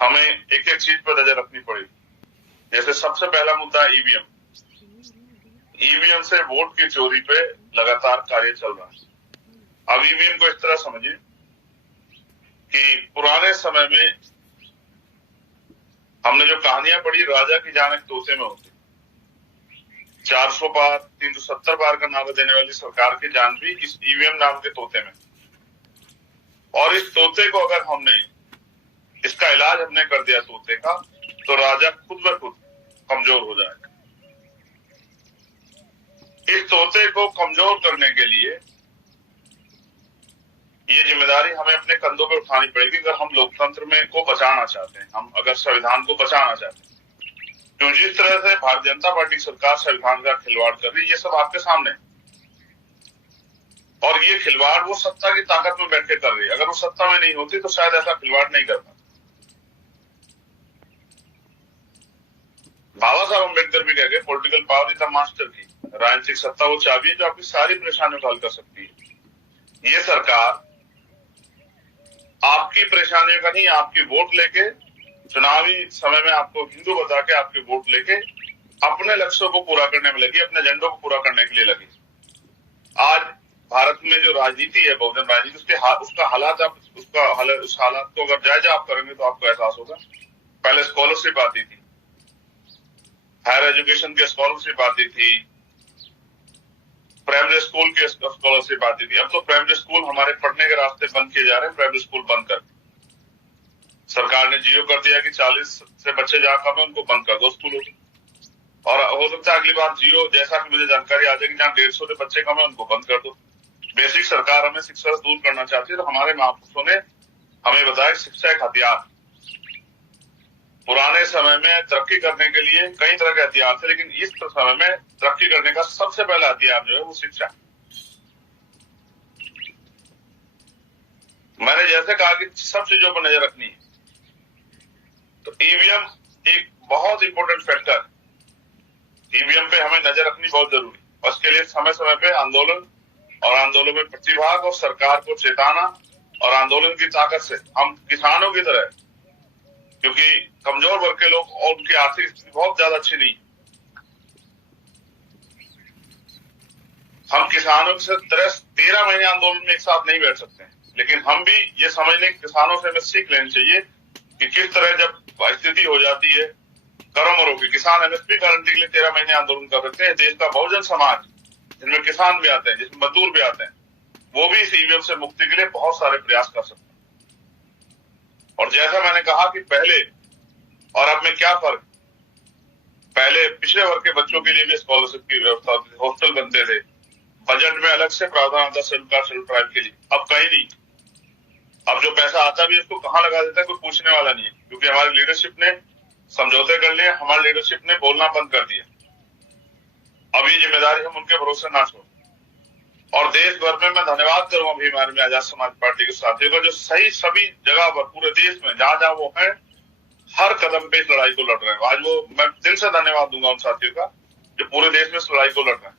हमें एक एक चीज पर नजर रखनी पड़ेगी। जैसे सबसे पहला मुद्दा ईवीएम। ईवीएम से वोट की चोरी पे लगातार कार्य चल रहा है। अब ईवीएम को इस तरह समझिए कि पुराने समय में हमने जो कहानियां पढ़ी, राजा की जान एक तोते में होती, 400 पार 370 पार का नारा देने वाली सरकार की जान भी इस ईवीएम नाम के तोते में। और इस तोते को अगर हमने, इसका इलाज हमने कर दिया तोते का, तो राजा खुद ब खुद कमजोर हो जाएगा। इस तोते को कमजोर करने के लिए ये जिम्मेदारी हमें अपने कंधों पर उठानी पड़ेगी अगर हम लोकतंत्र में को बचाना चाहते हैं, हम अगर संविधान को बचाना चाहते हैं। तो जिस तरह से भारतीय जनता पार्टी सरकार संविधान का खिलवाड़ कर रही है, ये सब आपके सामने। और ये खिलवाड़ वो सत्ता की ताकत में बैठ के कर रही है। अगर वो सत्ता में नहीं होती तो शायद ऐसा खिलवाड़ नहीं कर पाती। बाबा साहब अम्बेडकर भी कह गए, political power is the master की। राजनीतिक सत्ता वो चाबी है जो आपकी सारी परेशानियों को हल कर सकती है। ये सरकार आपकी परेशानियों का नहीं, आपकी वोट लेके, चुनावी समय में आपको हिंदू बता के आपके वोट लेके अपने लक्ष्यों को पूरा करने में लगी, अपने एजेंडों को पूरा करने के लिए लगी। आज भारत में जो राजनीति है, बहुजन राजनीति, उसका हालात आप उस हालात को अगर जायजा आप करेंगे तो आपको एहसास होगा। पहले स्कॉलरशिप आती थी, हायर एजुकेशन की स्कॉलरशिप आती थी, प्राइमरी स्कूल की स्कॉलरशिप आती थी। अब तो प्राइमरी स्कूल हमारे पढ़ने के रास्ते बंद किए जा रहे हैं। प्राइमरी स्कूल बंद कर सरकार ने जियो कर दिया कि 40 से बच्चे जहां कम है उनको बंद कर दो स्कूलों को। और हो सकता है अगली बार जियो, जैसा कि मुझे जानकारी आ जाएगी, जहां 150 से बच्चे कम है उनको बंद कर दो। बेसिक सरकार हमें शिक्षा से दूर करना चाहती है। तो हमारे महापुरुषों ने हमें बताया शिक्षा एक हथियार। पुराने समय में तरक्की करने के लिए कई तरह के हथियार थे, लेकिन इस समय में तरक्की करने का सबसे पहला हथियार जो है वो शिक्षा। मैंने जैसे कहा कि सब चीजों पर नजर रखनी है, तो ईवीएम एक बहुत इंपॉर्टेंट फैक्टर। ईवीएम पे हमें नजर रखनी बहुत जरूरी है। उसके लिए समय समय पे आंदोलन और आंदोलन में प्रतिभाग और सरकार को चेताना और आंदोलन की ताकत से हम किसानों की तरह, क्योंकि कमजोर वर्ग के लोग और उनकी आर्थिक स्थिति बहुत ज्यादा अच्छी नहीं, हम किसानों से 13 महीने आंदोलन में एक साथ नहीं बैठ सकते हैं। लेकिन हम भी ये समझ लें, किसानों से हमें सीख लेनी चाहिए कि किस तरह जब स्थिति हो जाती है करो मरो की, किसान एमएसपी गारंटी के लिए 13 महीने आंदोलन कर सकते हैं। देश का बहुजन समाज, जिनमें किसान भी आते हैं, जिसमें मजदूर भी आते हैं, वो भी इस ईवीएम से मुक्ति के लिए बहुत सारे प्रयास कर सकते हैं। और जैसा मैंने कहा कि पहले और अब में क्या फर्क, पहले पिछड़े वर्ग के बच्चों के लिए भी स्कॉलरशिप की व्यवस्था होती थी, हॉस्टल बनते थे, बजट में अलग से प्रावधान आता शेड्यूल कास्ट शेड्यूल ट्राइब के लिए। अब कहीं नहीं। अब जो पैसा आता भी उसको कहाँ लगा देता है कोई पूछने वाला नहीं है, क्योंकि हमारी लीडरशिप ने समझौते कर लिए, हमारी लीडरशिप ने बोलना बंद कर दिया। अब ये जिम्मेदारी हम उनके भरोसे ना छोड़। और देश भर में मैं धन्यवाद करूंगा भीम आर्मी आजाद समाज पार्टी के साथियों का, जो सही सभी जगह पर पूरे देश में जहां जहां वो है, हर कदम पे इस लड़ाई को लड़ रहे हैं। आज वो मैं दिल से धन्यवाद दूंगा उन साथियों का जो पूरे देश में इस लड़ाई को लड़ रहे हैं।